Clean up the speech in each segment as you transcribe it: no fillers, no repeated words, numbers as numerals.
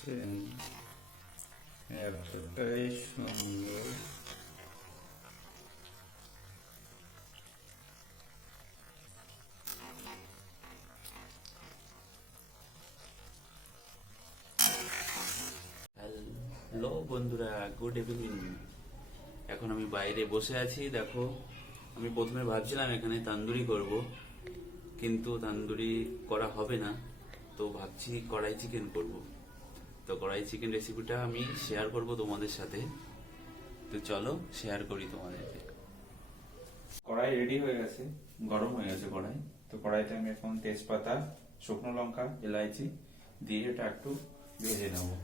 দেখছেন এতটাই সুন্দর। হ্যালো বন্ধুরা, গুড ইভিনিং। এখন আমি বাইরে বসে আছি। দেখো, আমি প্রথমে ভাবছিলাম এখানে তান্দুরি করব, কিন্তু তান্দুরি করা হবে না, তো ভাবছি কড়াই চিকেন করব। তো কড়াই চিকেন রেসিপিটা আমি শেয়ার করব তোমাদের সাথে। তো চলো শেয়ার করি তোমাদেরকে। কড়াই রেডি হয়ে গেছে, গরম হয়ে গেছে কড়াই। তো কড়াইতে আমি এখন তেজপাতা, শুকনো লঙ্কা, এলাইচি দিয়ে এটা একটু ভেজে নেবো।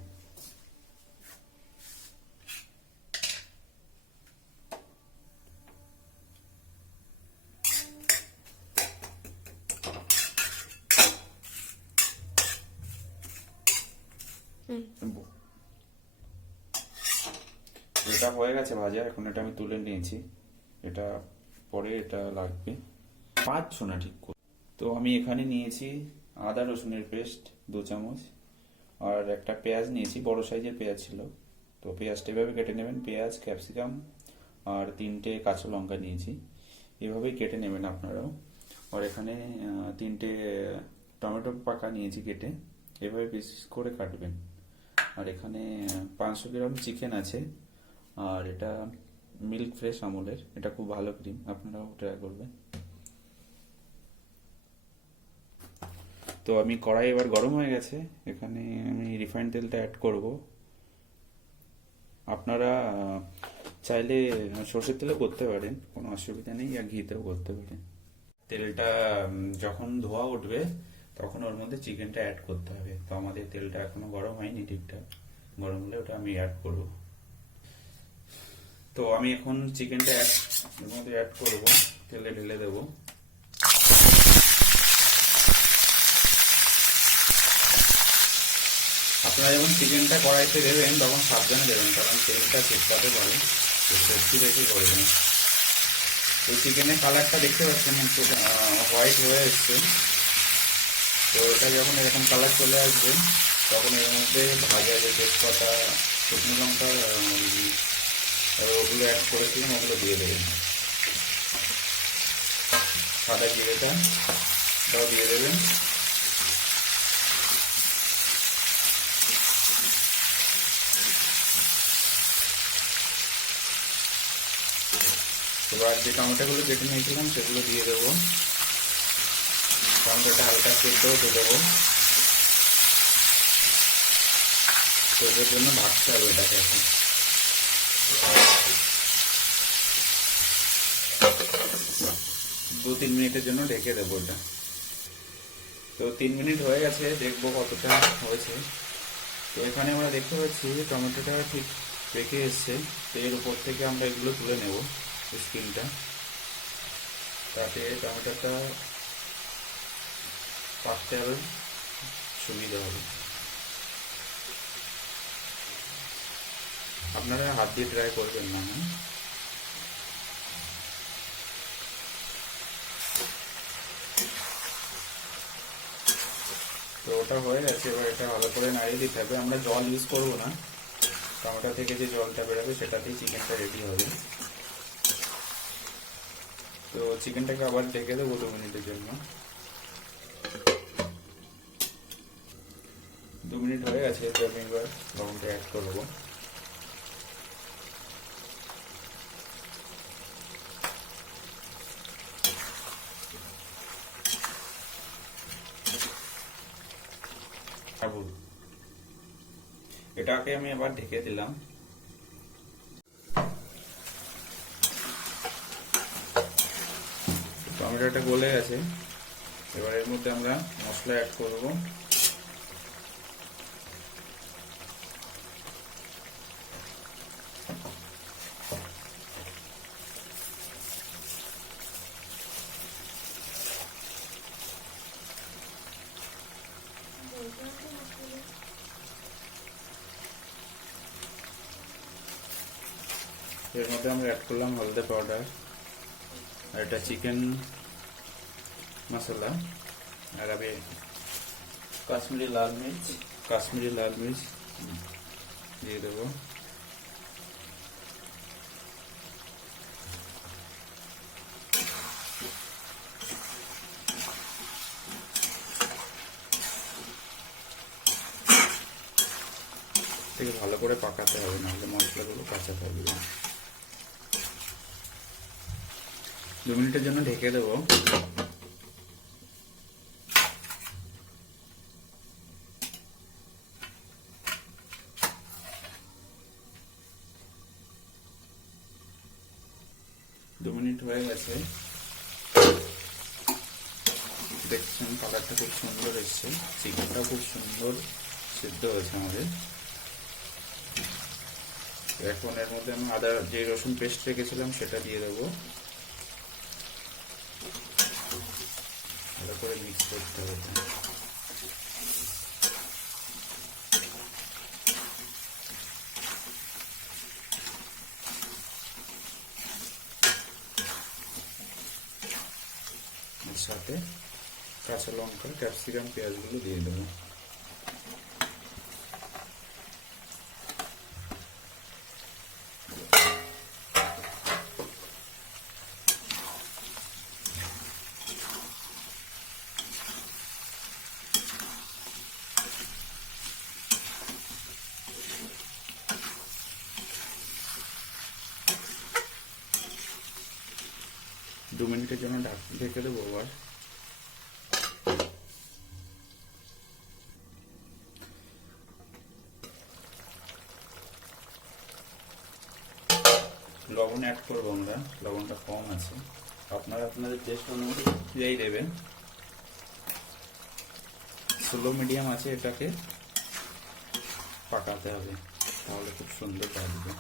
এটা হয়ে গেছে ভাজা, এখন এটা আমি তুলে নিয়েছি। এটা পরে এটা লাগবে, পাঁচশো না ঠিক করে। তো আমি এখানে নিয়েছি আদা রসুনের পেস্ট 2 চামচ, আর একটা পেঁয়াজ নিয়েছি, বড় সাইজের পেঁয়াজ ছিল। তো পেঁয়াজটা এভাবে কেটে নেবেন, পেঁয়াজ, ক্যাপসিকাম আর 3টে কাঁচা লঙ্কা নিয়েছি, এভাবেই কেটে নেবেন আপনারাও। আর এখানে 3টে টমেটো পাকা নিয়েছি কেটে, এভাবে পিস করে কাটবেন। আর এখানে 500 গ্রাম চিকেন আছে, আর এটা মিল্ক ফ্রেশ আমুলের, এটা খুব ভালো ক্রিম, আপনারাও ট্রাই করবেন। তো আমি কড়াই এবার গরম হয়ে গেছে, এখানে আমি রিফাইন্ড তেলটা অ্যাড করব। আপনারা চাইলে সর্ষের তেলও করতে পারেন, কোনো অসুবিধা নেই, আর ঘিতেও করতে পারেন। তেলটা যখন ধোয়া উঠবে তখন ওর মধ্যে চিকেনটা অ্যাড করতে হবে। তো আমাদের তেলটা এখনো গরম হয়নি ঠিকঠাক, গরম হলে ওটা আমি অ্যাড করব। তো আমি এখন চিকেনটা এর মধ্যে অ্যাড করব, তেলে ঢেলে দেব। আপনারা যখন চিকেনটা কড়াইতে দেবেন তখন সাবধানে দেবেন, কারণ তেলটা চিপকাতে পারে, বেশি বেশি করবেন। তো চিকেনের কালারটা দেখতে পাচ্ছেন একটু হোয়াইট হয়ে এসছে। তো এটা যখন এরকম কালার চলে আসবে তখন এর মধ্যে ভাজা যে তেজপাতা, শুকনো লঙ্কা ওগুলো অ্যাড করেছিলাম, ওগুলো দিয়ে দেবেন। সাদা জিরেটাও দিয়ে দেবেন। এবার যে টমেটোগুলো কেটে নিয়েছিলাম সেগুলো দিয়ে দেবো। টমেটোটা হালকা সেদ্ধও দিয়ে দেবো, তো এর জন্য ভাজতে হবে এটাকে। এখন 2-3 মিনিটের জন্য ঢেকে দেবো এটা। তো 3 মিনিট হয়ে গেছে, দেখবো কতটা হয়েছে। তো এখানে আমরা দেখতে পাচ্ছি টমেটোটা ঠিক পেকে এসছে। তো এর উপর থেকে আমরা এগুলো তুলে নেব, স্কিনটা, তাতে টমেটোটা পাকতে হবে, সুবিধা হবে। আপনারা হাত দিয়ে ট্রাই করবেন না। তো ওটা হয়ে গেছে, এবার এটা ভালো করে নাড়িয়ে দিতে হবে। আমরা জল ইউজ করবো না, টমেটো থেকে যে জলটা বেরোবে সেটাতেই চিকেনটা রেডি হবে। তো চিকেনটাকে আবার ঢেকে দেবো 2 মিনিটের জন্য। 2 মিনিট হয়ে গেছে, তো আমি এবার লবণটা অ্যাড করবো। এটাকে আমি আবার ঢেকে দিলাম। টমেটোটা গলে গেছে, এবার এর মধ্যে আমরা মশলা অ্যাড করব। এর মধ্যে আমরা অ্যাড করলাম হলদে পাউডার, আর এটা চিকেন মশলা, আর আমি কাশ্মীরি লাল মির্চ দিয়ে দেবো। থেকে ভালো করে পাকাতে হবে, নাহলে মশলাগুলো কাঁচা থাকবে। 2 মিনিটের জন্য ঢেকে দেবো। দু মিনিট হয়ে গেছে, দেখছেন কালারটা খুব সুন্দর এসছে, চিকেনটা খুব সুন্দর সিদ্ধ হয়েছে আমাদের। এখন এর মধ্যে আমি আদা যে রসুন পেস্ট রেখেছিলাম সেটা দিয়ে দেবো। ভালো করে মিক্স করতে হবে। এর সাথে কাঁচা লঙ্কা, ক্যাপসিকাম, পেঁয়াজগুলো দিয়ে দেবো। দু মিনিটের জন্য ঢেকে দেবো। আবার লবণ অ্যাড করবো আমরা, লবণটা কম আছে, আপনারা আপনাদের টেস্ট অনুযায়ী দেবেন। স্লো মিডিয়াম আছে, এটাকে পাকাতে হবে, তাহলে খুব সুন্দর পাকবে।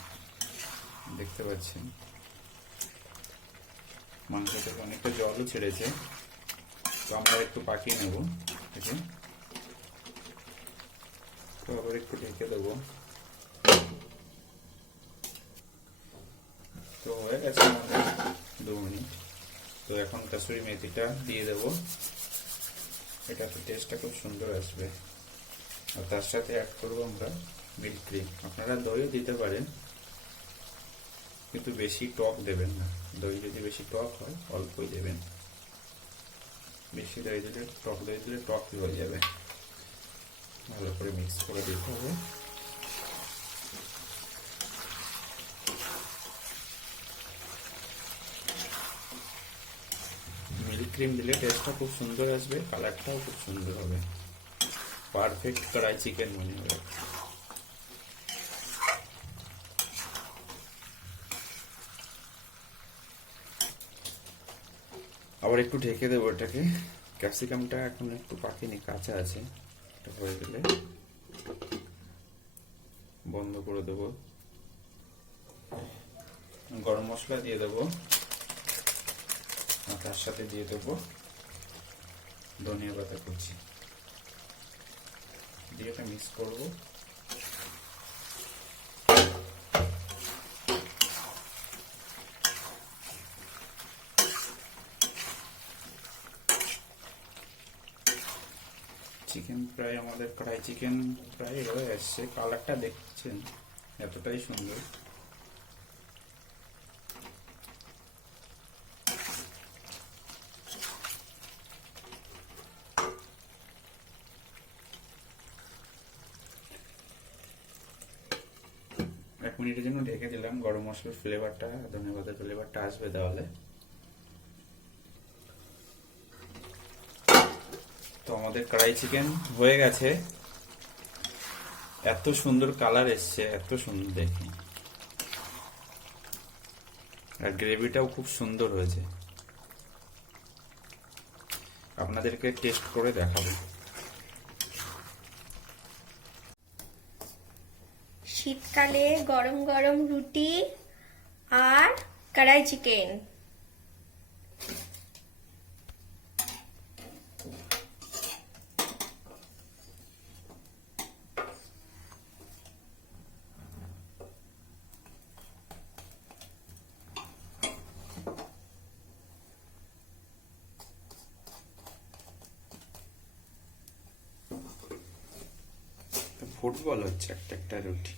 দেখতে পাচ্ছেন মাংস থেকে অনেকটা জলও ছেড়েছে, তো আমরা একটু পাকিয়ে নেব এটাকে। তো আবার একটু ঢেকে দেবো। তো হয়ে গেছে আমাদের 2 মিনিট। তো এখন কাসুরি মেথিটা দিয়ে দেবো, এটাতে টেস্টটা খুব সুন্দর আসবে। আর তার সাথে অ্যাড করবো আমরা মিল্ক ক্রিম। আপনারা দইও দিতে পারেন, কিন্তু বেশি টক দেবেন না। দই যদি বেশি টক হয় অল্পই দেবেন, বেশি দই দিলে টক হয়ে যাবে। ভালো করে মিক্স করে দিতে হবে। মিল্ক ক্রিম দিলে টেস্টটা খুব সুন্দর আসবে, কালারটাও খুব সুন্দর হবে। পারফেক্ট কড়াই চিকেন মনে হবে। আবার একটু ঢেকে দেবো এটাকে। ক্যাপসিকামটা এখন একটু পাকেনি, কাঁচা আছে, এটা হয়ে গেলে বন্ধ করে দেবো। গরম মশলা দিয়ে দেবো, আর তার সাথে দিয়ে দেবো ধনিয়া পাতা কুচি, দিয়ে এটা মিক্স করবো। চিকেন প্রায় আমাদের কড়াই চিকেন প্রায় হয়ে আসছে। কালারটা দেখছেন এতটাই সুন্দর। এক মিনিটের জন্য ঢেকে দিলাম, গরম মশলার ফ্লেভারটা, ধনেপাতার ফ্লেভারটা আসবে তাহলে। তো আমাদের কড়াই চিকেন হয়ে গেছে। এত সুন্দর কালার এসছে, এত সুন্দর দেখে, আর গ্রেভিটাও খুব সুন্দর হয়েছে। আপনাদেরকে টেস্ট করে দেখাবো। শীতকালে গরম গরম রুটি আর কড়াই চিকেন। ফুটবল হচ্ছে একটা একটা রুটি।